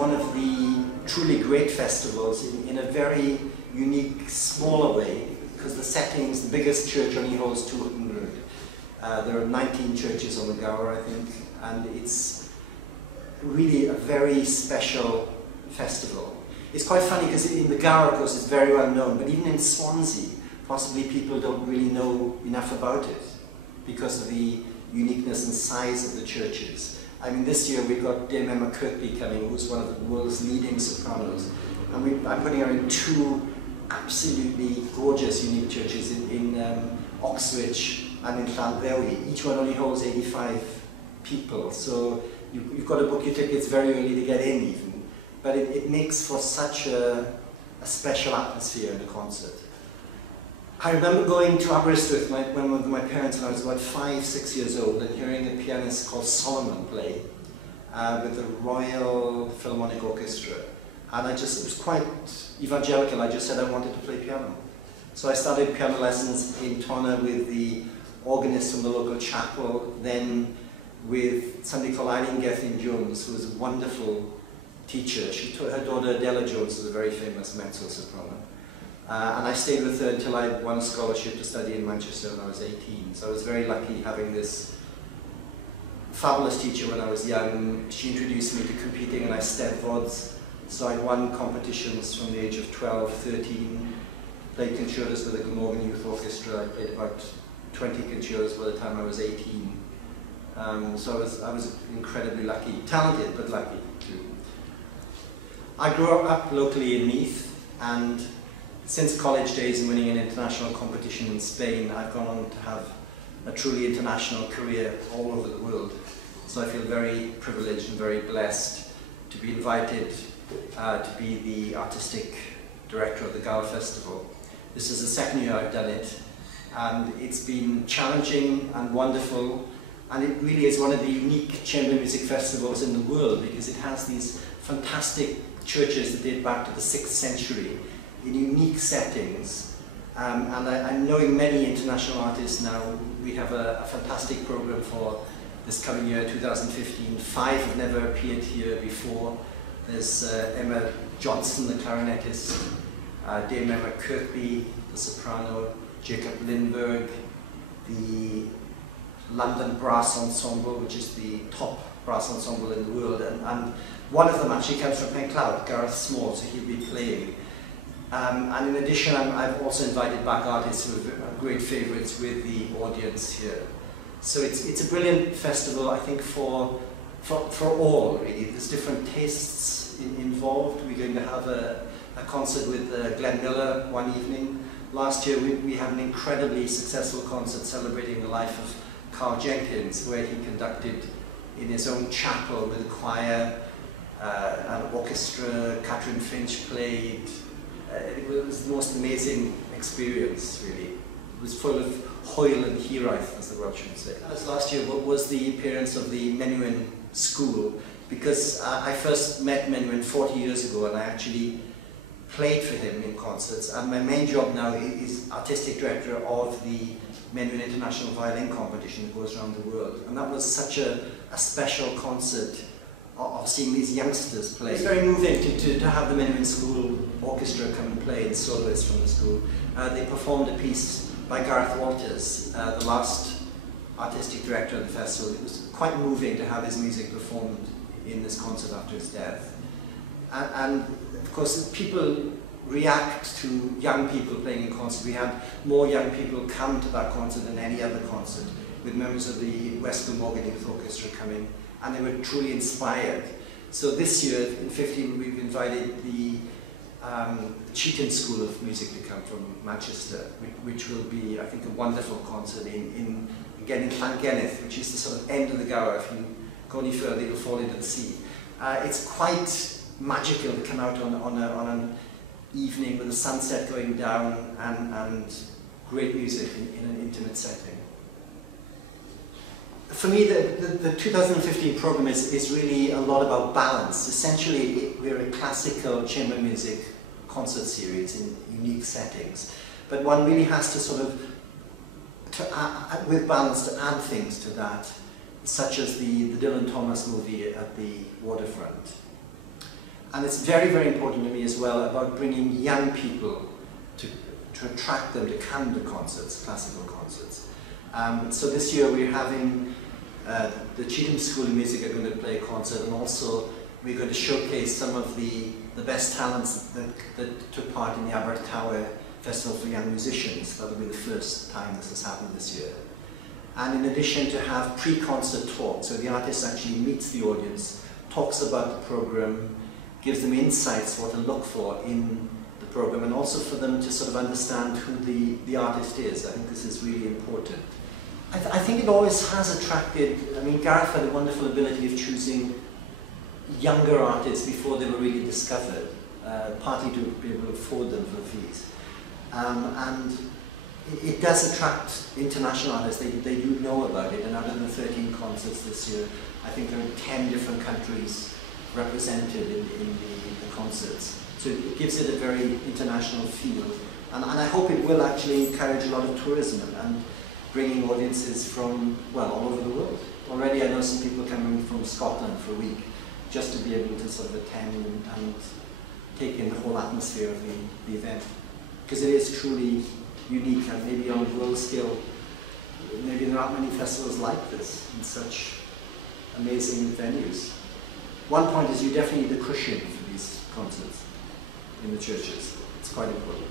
one of the truly great festivals in a very unique, smaller way, because the settings, the biggest church only holds 200. There are 19 churches on the Gower, I think, and it's really a very special festival. It's quite funny because in the Gower, of course, it's very well known, but even in Swansea, possibly people don't really know enough about it because of the uniqueness and size of the churches. I mean, this year we've got Dame Emma Kirkby coming, who's one of the world's leading sopranos, and I'm putting her in two absolutely gorgeous, unique churches in Oxwich and in Llandewi. Each one only holds 85 people, so you've got to book your tickets very early to get in even. But it makes for such a special atmosphere in a concert. I remember going to Aberystwyth with my parents when I was about 5, 6 years old and hearing a pianist called Solomon play with the Royal Philharmonic Orchestra. And it was quite evangelical. I just said I wanted to play piano. So I started piano lessons in Tonna with the organist from the local chapel, then with somebody called Llangennith Jones, who was a wonderful teacher. She taught her daughter Della Jones, who's a very famous mezzo-soprano. And I stayed with her until I won a scholarship to study in Manchester when I was 18. So I was very lucky having this fabulous teacher when I was young. She introduced me to competing in Eisteddfods. So I won competitions from the age of 12, 13, played concertos with the Glamorgan Youth Orchestra. I played about 20 concertos by the time I was 18. So I was incredibly lucky, talented but lucky too. I grew up locally in Meath, and since college days and winning an international competition in Spain, I've gone on to have a truly international career all over the world. So I feel very privileged and very blessed to be invited to be the artistic director of the Gower Festival. This is the second year I've done it, and it's been challenging and wonderful, and it really is one of the unique chamber music festivals in the world because it has these fantastic churches that date back to the 6th century in unique settings, and I'm knowing many international artists now. We have a fantastic program for this coming year, 2015. 5 have never appeared here before. There's Emma Johnson, the clarinetist, Dame Emma Kirkby, the soprano, Jacob Lindberg, the London Brass Ensemble, which is the top brass ensemble in the world, and one of them actually comes from Pencloud, Gareth Small, so he'll be playing. And in addition, I've also invited back artists who are great favourites with the audience here. So it's a brilliant festival, I think, for all, really. There's different tastes involved. We're going to have a concert with Glenn Miller one evening. Last year we had an incredibly successful concert celebrating the life of Carl Jenkins, where he conducted in his own chapel with a choir, an orchestra. Catherine Finch played. It was the most amazing experience, really. It was full of hoil and hiraeth, as the Welsh would say. As last year was the appearance of the Menywin School, because I first met Menywin 40 years ago, and I actually played for him in concerts, and my main job now is artistic director of the Menywin International Violin Competition that goes around the world. And that was such a special concert of seeing these youngsters play. It's very moving to have the Menywin School Orchestra come and play, and soloists from the school. They performed a piece by Gareth Walters, the last artistic director of the festival. It was quite moving to have his music performed in this concert after his death. And of course, people react to young people playing in concert. We had more young people come to that concert than any other concert, with members of the West Glamorgan Youth Orchestra coming, and they were truly inspired. So this year, in 15, we've invited the CHETHAM'S School of Music to come from Manchester, which will be, I think, a wonderful concert again in Llangennith, which is the sort of end of the Gower. If you go any further, you'll fall into the sea. It's quite magical to come out on an evening with the sunset going down and great music in an intimate setting. For me, the 2015 program is really a lot about balance. Essentially, we're a classical chamber music concert series in unique settings, but one really has to sort of, with balance, to add things to that, such as the Dylan Thomas movie at the Waterfront. And it's very, very important to me as well about bringing young people to attract them to come to concerts, classical concerts. So this year we're having the CHETHAM'S School of Music are going to play a concert, and also we're going to showcase some of the best talents that took part in the Gower Festival for Young Musicians. That'll be the first time this has happened this year. And in addition to have pre-concert talks, so the artist actually meets the audience, talks about the program, gives them insights what to look for in the program, and also for them to sort of understand who the artist is. I think this is really important. I think it always has attracted, I mean, Gareth had a wonderful ability of choosing younger artists before they were really discovered, partly to be able to afford them for the fees. And it does attract international artists. They do know about it, and out of the 13 concerts this year, I think there are 10 different countries represented in the concerts. So it gives it a very international feel. And I hope it will actually encourage a lot of tourism and bringing audiences from, well, all over the world. Already I know some people coming from Scotland for a week just to be able to sort of attend and take in the whole atmosphere of the event. Because it is truly unique, and maybe on a world scale, maybe there aren't many festivals like this in such amazing venues. One point is you definitely need a cushion for these concerts in the churches. It's quite important.